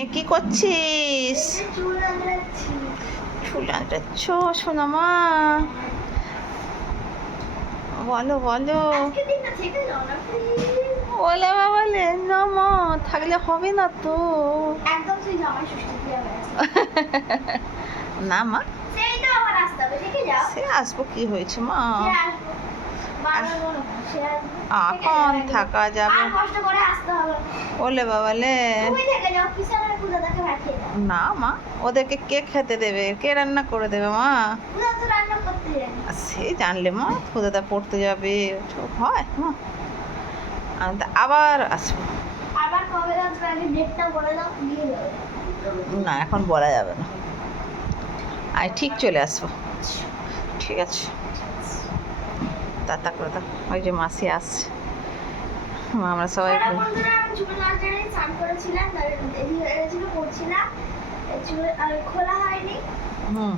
এ কি করছিস? চুল আঁচড়াচ্ছি। চুল আঁচড়াচ্ছ সোনা মা? বলো বলো। আজকে দিনটা থেকে যাও না প্লিজ। বলে বলে না মা, থাকলে হবে না তো। একদম সেই জামাই ষষ্ঠী দিয়ে গেছে। না মা, সেই তো আমার আসতে হবে, থেকে যাও। সে আসবো, কি হয়েছে মা? সে আসবো। বারবার বলো না, সে আসবে। থেকে এখন যাও একদম। থাকা যাবে? আর কষ্ট করে আসতে হবে না। বলে বাবালে। তুমি থেকে যাও, কিষানের পূজা দেখে পাঠিয়ে দাও। না মা, ওদেরকে কে খেতে দেবে? কে রান্না করে দেবে মা? পূজা তো রান্না করতে জানি। আর সে জানলে মা, দাদা পড়তে যাবে, সব হয় মা। আমি তো আবার আসবো। আবার কবে আসবে আগে ডেটটা বলে দাও, দিয়ে যাবে। না, এখন বলা যাবে না। আমি ঠিক চলে আসবো, ঠিক আছে? তাড়াতাড়ি করে দাও, ওই যে মাসি আসছে। আমরা সবাই সারা বন্ধুরা আমি চুল আঁচড়ে স্নান করেছিলাম, দেরি হয়ে গেছিল, করছিলাম। চুল আর খোলা হয়নি। হুম